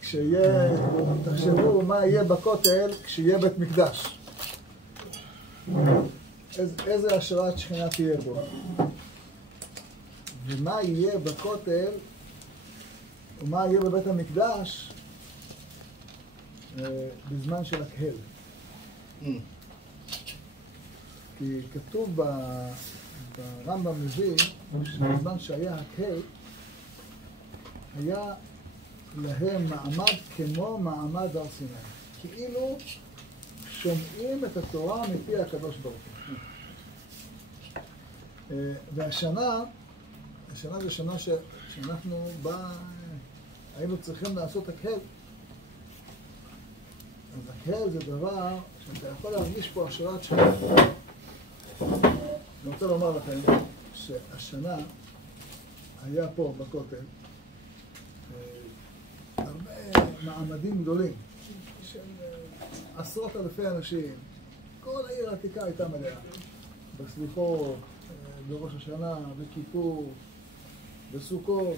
כשיהיה, תחשבו מה יהיה בכותל כשיהיה בית מקדש. איזה השראת שכינה תהיה בו. ומה יהיה בכותל, ומה יהיה בבית המקדש בזמן של הקהל. כי כתוב ברמב"ם מביא שבזמן שהיה הקהל היה להם מעמד כמו מעמד הר סיני. כאילו שומעים את התורה מפי הקדוש ברוך הוא. והשנה זו שנה שאנחנו היינו צריכים לעשות הקהל. אז הקהל זה דבר שאתה יכול להרגיש פה השראת שכינה. אני רוצה לומר לכם שהשנה היה פה בכותל הרבה מעמדים גדולים של עשרות אלפי אנשים. כל העיר העתיקה הייתה מלאה. בסליחות, בראש השנה, בכיפור, בסוכות.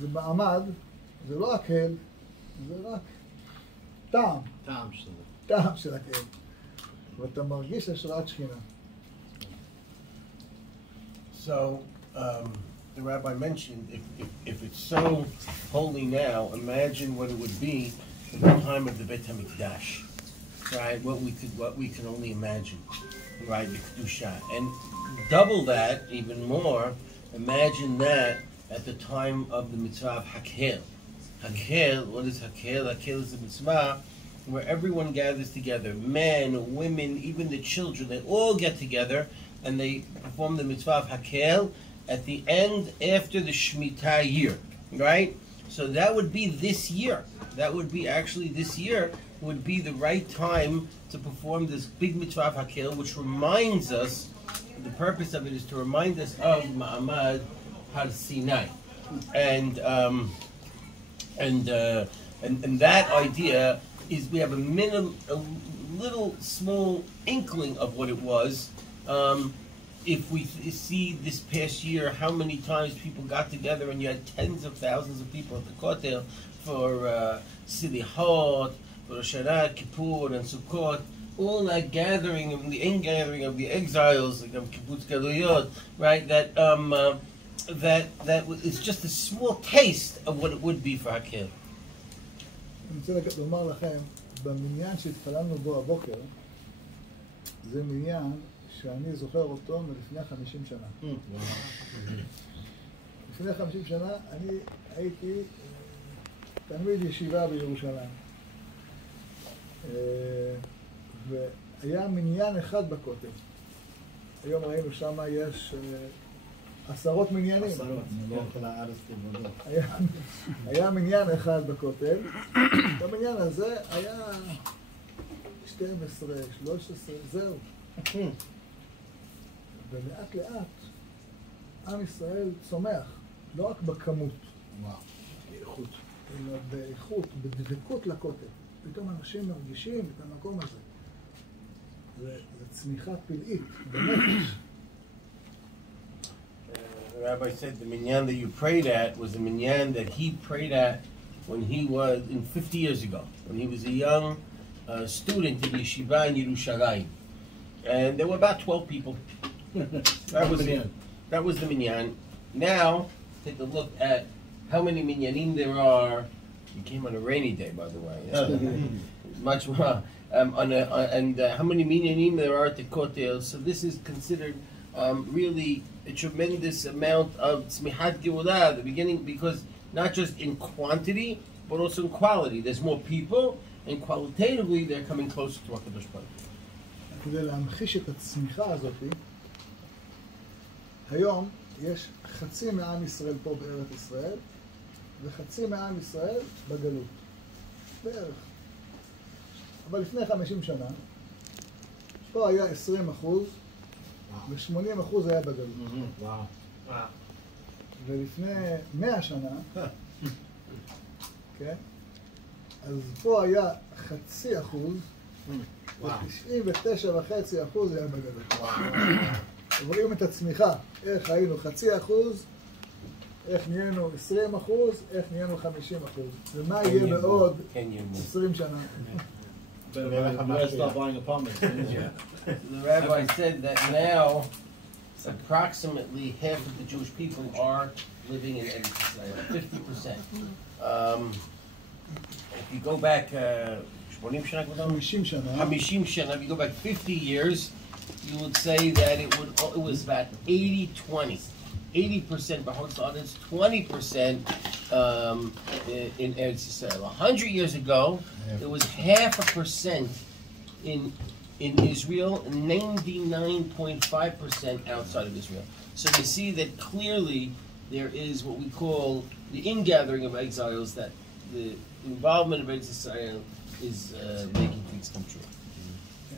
זה מעמד, זה לא הקהל, זה רק טעם. טעם של הקהל. ואתה מרגיש השראת שכינה. So, the rabbi mentioned, if it's so holy now, imagine what it would be in the time of the Beit HaMikdash, right? What we can only imagine, right? The Kedusha. And double that, even more, imagine that at the time of the mitzvah of Hakel. Hakel, what is Hakel? Hakel is the mitzvah where everyone gathers together, men, women, even the children, they all get together and they perform the mitzvah of Hakel at the end after the Shemitah year, right? So that would be this year. That would be actually this year would be the right time to perform this big mitzvah of Hakel, which reminds us, the purpose of it is to remind us of Ma'amad Har Sinai. And that idea is we have a little small inkling of what it was. If we see this past year, how many times people got together and you had tens of thousands of people at the Kotel for Silihot, for Rosh Hashanah, Kippur, and Sukkot, all that gathering of the ingathering of the exiles, like of Kibbutz Galuyot, right? That is just a small taste of what it would be for Hakel. אני רוצה לומר לכם, במניין שהתפללנו בו הבוקר, זה מניין שאני זוכר אותו מלפני 50 שנה. לפני 50 שנה אני הייתי תלמיד ישיבה בירושלים. והיה מניין אחד בכותל. היום ראינו שם יש עשרות מניינים. היה מניין אחד בכותל. במניין הזה היה 12, 13, זהו. ולאט לאט עם ישראל צומח, לא רק בכמות, באיכות, אלא באיכות, בדבקות לכותל. פתאום אנשים מרגישים את המקום הזה. זה צמיחה פלאית, בנפש. The rabbi said the minyan that you prayed at was a minyan that he prayed at when he was 50 years ago, when he was a young student in yeshiva in Yerushalayim. And there were about 12 people. That was the minyan. Now, take a look at how many minyanim there are. You came on a rainy day, by the way. Much more. And how many minyanim there are at the Kotel. So this is considered really a tremendous amount of tzmihat geulah at the beginning, because not just in quantity, but also in quality. There's more people, and qualitatively they're coming closer to HaKadosh Baruch Hu. כדי להמחיש את הצמיחה הזאת, היום יש חצי מעם ישראל פה בארץ ישראל, וחצי מעם ישראל בגלות. בערך. אבל לפני 50 שנה, פה היה 20%, ו-80% היה בגלות. וואו. ולפני 100 שנה, כן? אז פה היה 0.5%, ו-99.5% היה בגלות. רואים את הצמיחה, איך היינו 0.5%, איך נהיינו 20%, איך נהיינו 50%. ומה יהיה בעוד 20 שנה? The rabbi said that now approximately half of the Jewish people are living in Eretz Israel, 50%. If you go back 50 שנה, if you go back 50 years, you would say that it was about 80-20. 80% Bahut Sa'ad's, 20% in Eretz Israel. 100 years ago, it was 0.5% in Israel, 99.5% outside of Israel. So you see that clearly there is what we call the ingathering of exiles, that the involvement of Eretz Israel is making things come true.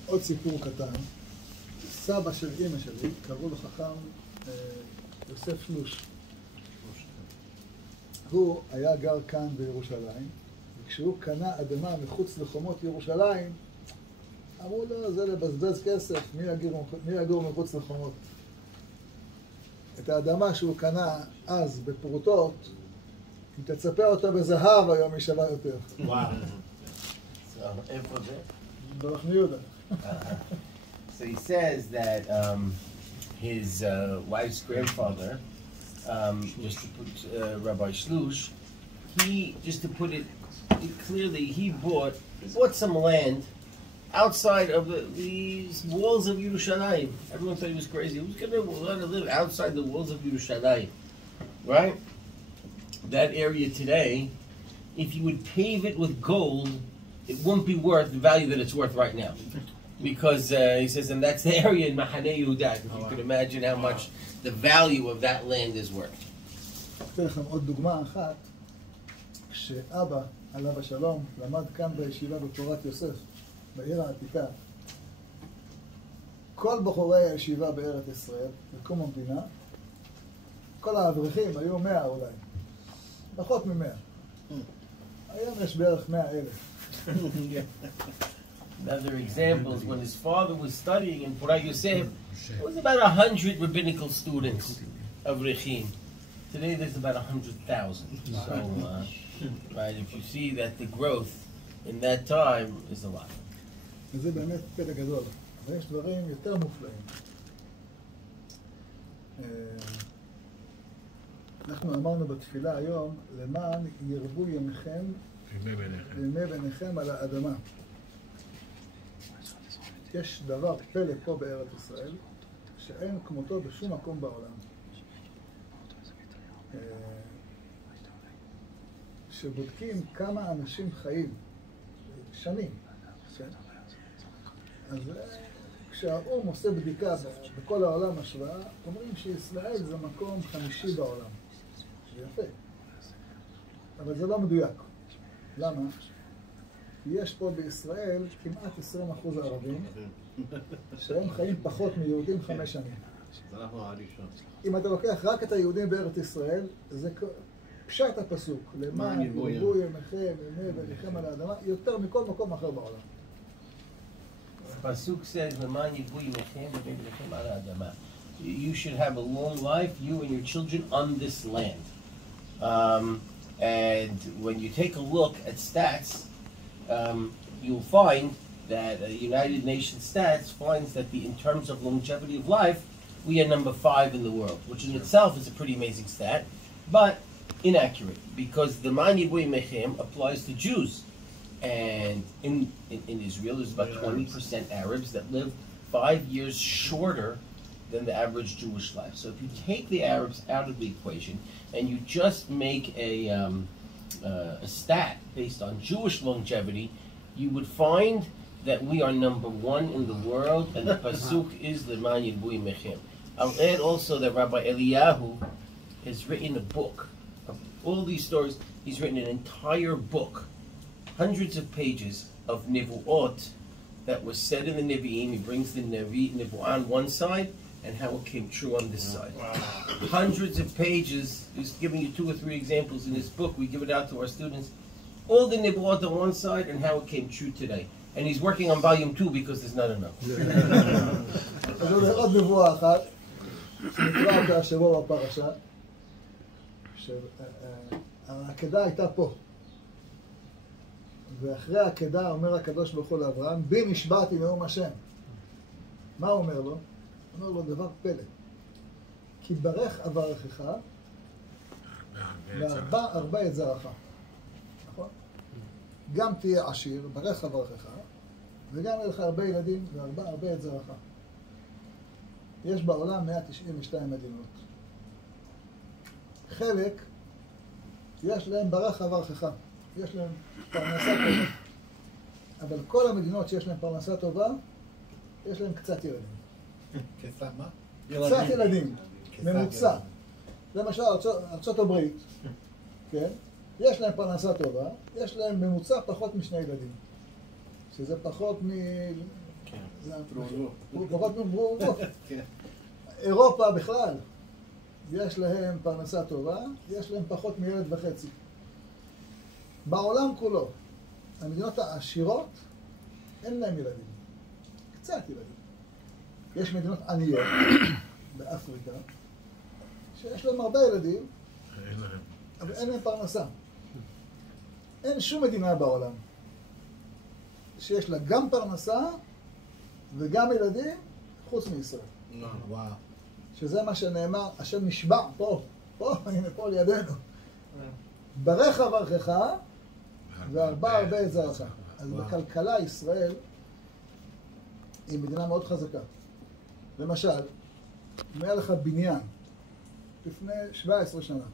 עוד סיפור קטן, סבא של אמא שלי, קראו לו חכם יוסף שלוש. הוא היה גר כאן בירושלים, וכשהוא קנה אדמה מחוץ לחומות ירושלים, אמרו לו, זה לבזבז כסף, מי יגור מחוץ לחומות? את האדמה שהוא קנה אז בפרוטות, אם תצפה אותה בזהב, היום היא שווה יותר. וואו. איפה זה? במחנה יהודה. So he says that his wife's grandfather, just to put Rabbi Shlush, just to put it clearly, he bought some land outside of these walls of Yerushalayim. Everyone thought he was crazy. Who's going to want to live outside the walls of Yerushalayim? Right? That area today, if you would pave it with gold, it won't be worth the value that it's worth right now. Because he says, and that's the area in Mahane Yehuda. If you could imagine how much the value of that land is worth. אתן לכם עוד דוגמה אחת. כשאבא, עליו השלום, למד כאן בישיבה בתורת יוסף, בעיר העתיקה, כל בחורי הישיבה בארץ ישראל, בקום המדינה, כל האברכים היו 100 אולי, פחות מ-100. היום יש בערך 100,000. Another example is when his father was studying in Torah Yosef, it was about 100 rabbinical students of Rechim. Today there's about 100,000. So, right, if you see that the growth in that time is a lot. וזה באמת פלא גדול, אבל יש דברים יותר מופלאים. אנחנו אמרנו בתפילה היום, למען ירבו ימיכם וימי ביניכם על האדמה. יש דבר פלא פה בארץ ישראל, שאין כמותו בשום מקום בעולם. שבודקים כמה אנשים חיים, שנים. אז כשהאום עושה בדיקה בכל העולם השוואה, אומרים שישראל זה מקום 5 בעולם. זה יפה. אבל זה לא מדויק. למה? יש פה בישראל כמעט 20% ערבים, שהם חיים פחות מיהודים 5 שנים. אם אתה לוקח רק את היהודים בארץ ישראל, זה פשט הפסוק, למען ירבו ימיכם, ימי ביניכם על האדמה, יותר מכל מקום אחר בעולם. Pasuk says, "Leman yivu yimechem v'yimechem al ha'adama." You should have a long life, you and your children, on this land. And when you take a look at stats, you'll find that United Nations stats finds that in terms of longevity of life, we are number 5 in the world, which in itself is a pretty amazing stat, but inaccurate because the "Man yivu yimechem" applies to Jews. And in Israel, there's about 20% Arabs that live 5 years shorter than the average Jewish life. So if you take the Arabs out of the equation and you just make a stat based on Jewish longevity, you would find that we are number 1 in the world, and the pasuk is Leman Yivu Yimechem. I'll add also that Rabbi Eliyahu has written a book of all these stories. He's written an entire book, hundreds of pages of nivuot that was said in the Nevi'im. He brings the nivuah on one side and how it came true on this side. Wow. Hundreds of pages. He's giving you 2 or 3 examples in this book. We give it out to our students. All the nivuot on one side and how it came true today. And he's working on volume 2 because there's not enough. אז עוד נבואה אחת, שנקרא אותה השבוע בפרשה, שהעקדה הייתה פה. ואחרי העקדה אומר הקדוש ברוך הוא לאברהם, בי נשבעתי נאום השם. מה הוא אומר לו? הוא אומר לו דבר פלא. כי ברך אברכך, והרבה את זרעך. נכון? גם תהיה עשיר, ברך אברכך, וגם יהיה לך הרבה ילדים, והרבה את זרעך. יש בעולם 192 מדינות. חלק, יש להם ברך אברכך. יש להם פרנסה טובה. אבל כל המדינות שיש להם פרנסה טובה, יש להם קצת ילדים. קצת מה? קצת ילדים, ממוצע. למשל, ארצות הברית, כן? יש להם פרנסה טובה, יש להם ממוצע פחות משני ילדים. שזה פחות מ... פחות מברור. אירופה בכלל, יש להם פרנסה טובה, יש להם פחות מילד וחצי. בעולם כולו, המדינות העשירות, אין להם ילדים. קצת ילדים. יש מדינות עניות באפריקה, שיש להם הרבה ילדים, אבל אין להם פרנסה. אין שום מדינה בעולם שיש לה גם פרנסה וגם ילדים חוץ מישראל. וואו. שזה מה שנאמר, השם נשבע פה, הנה פה לידינו. ברך אברכך והרבה את זרעך. אז בכלכלה ישראל היא מדינה מאוד חזקה. למשל, אם היה לך בניין לפני 17 שנה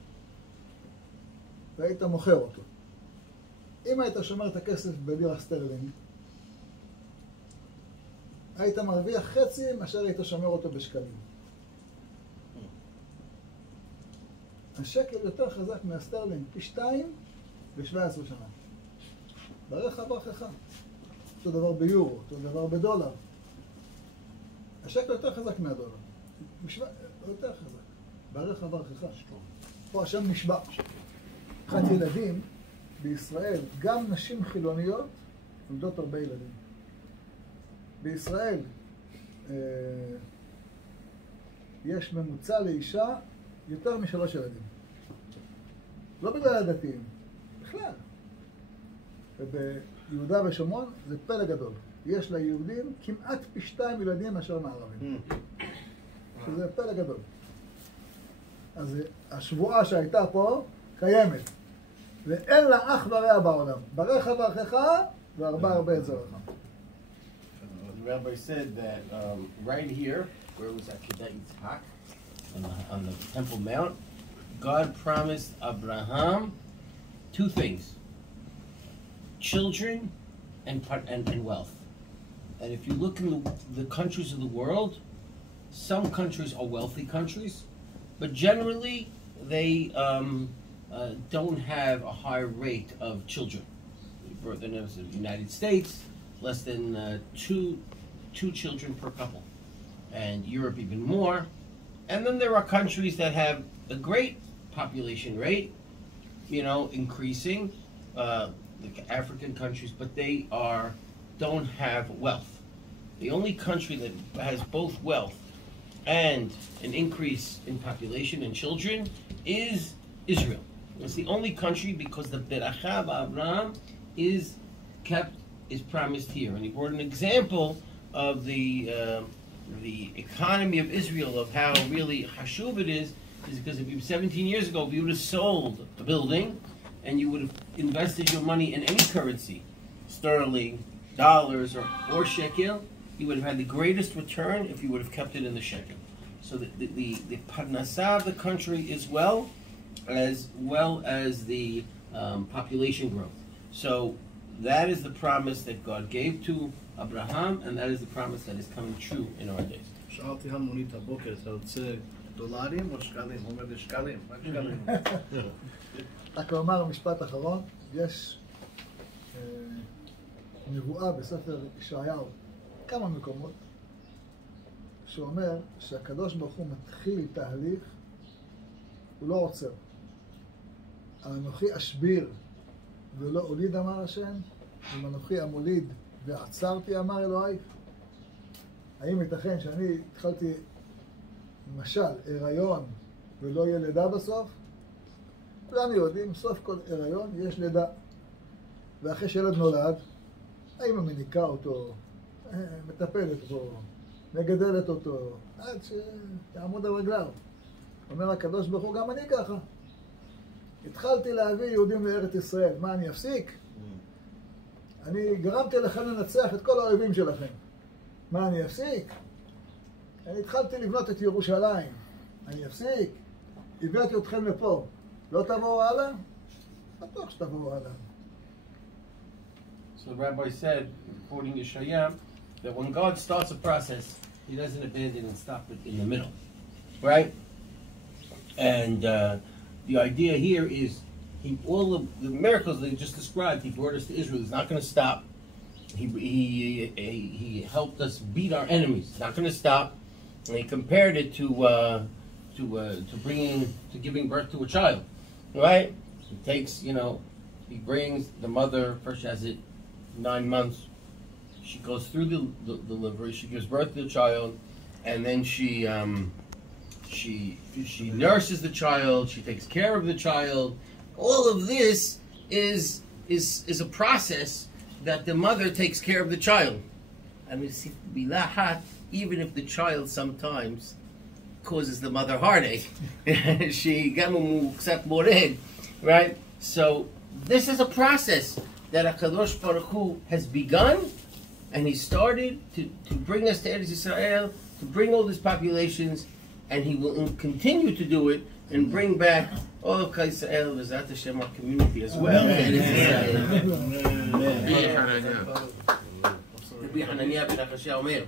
והיית מוכר אותו, אם היית שומר את הכסף בלירה סטרלינג, היית מרוויח חצי מאשר היית שומר אותו בשקלים. השקל יותר חזק מהסטרלינג, פי 2 ב-17 שנה. ברך אברכך. אותו דבר ביורו, אותו דבר בדולר. השקל יותר חזק מהדולר. יותר חזק. ברך אברכך. פה השם נשבע. אחת ילדים בישראל, גם נשים חילוניות, עומדות הרבה ילדים. בישראל יש ממוצע לאישה יותר מ3 ילדים. לא בגלל הדתיים, בכלל. וביהודה ושומרון זה פלא גדול. יש ליהודים כמעט פי 2 ילדים מאשר מערבים. שזה פלא גדול. אז השבועה שהייתה פה קיימת. ואין לה אח ורע בעולם. ברך אברכך והרבה את זרעך. The rabbi said that right here, where was that on the Temple Mount, God promised Abraham 2 things: children and wealth. And if you look in the countries of the world, some countries are wealthy countries, but generally they don't have a high rate of children. For the United States, less than two children per couple, and Europe even more. And then there are countries that have a great population rate, you know, increasing, like African countries, but they don't have wealth. The only country that has both wealth and an increase in population and children is Israel. It's the only country because the Beracha of Abraham is promised here. And he brought an example of the economy of Israel, of how really hashuv it is because if you 17 years ago, if you would have sold a building and you would have invested your money in any currency, sterling, dollars, or shekel, you would have had the greatest return if you would have kept it in the shekel. So the parnasah of the country is well as the population growth. So that is the promise that God gave to Abraham, and that is the promise that is coming true in our days. שאלתי המונית הבוקר, אתה רוצה דולרים או שקלים? הוא אומר לי שקלים, רק שקלים. רק לומר משפט אחרון, יש נבואה בספר ישעיהו, כמה מקומות, שאומר שהקדוש ברוך הוא מתחיל תהליך, הוא לא עוצר. אנוכי אשביר ולא אוליד אמר השם, ואנוכי המוליד ועצרתי אמר אלוהי. האם ייתכן שאני התחלתי למשל הריון ולא יהיה לידה בסוף? כולנו יודעים, סוף כל הריון יש לידה. ואחרי שילד נולד, האמא מניקה אותו, מטפלת בו, מגדלת אותו, עד שיעמוד על רגליו. אומר הקדוש ברוך הוא, גם אני ככה. התחלתי להביא יהודים לארץ ישראל. מה, אני אפסיק? אני גרמתי לכם לנצח את כל האויבים שלכם. מה, אני אפסיק? אני התחלתי לבנות את ירושלים. אני אפסיק? הבאתי אתכם לפה. לא תבואו הלאה? בטוח שתבואו הלאה. So the rabbi said, quoting Yeshaya, that when God starts a process, he doesn't abandon and stop it in the middle. Right? And the idea here is, all of the miracles that he just described, he brought us to Israel. He's not going to stop. He helped us beat our enemies. He's not going to stop. And he compared it to giving birth to a child. Right? He takes, he brings the mother, first she has it 9 months. She goes through the delivery. She gives birth to the child, and then she nurses the child. She takes care of the child. All of this is a process that the mother takes care of the child. I mean, even if the child sometimes causes the mother heartache, right? So this is a process that HaKadosh Baruch Hu has begun, and he started to bring us to Eretz Yisrael, to bring all these populations, and he will continue to do it and bring back all of Yisrael, V'zat Hashem, our community as well. Rabbi Hananiah ben Akashia אומר,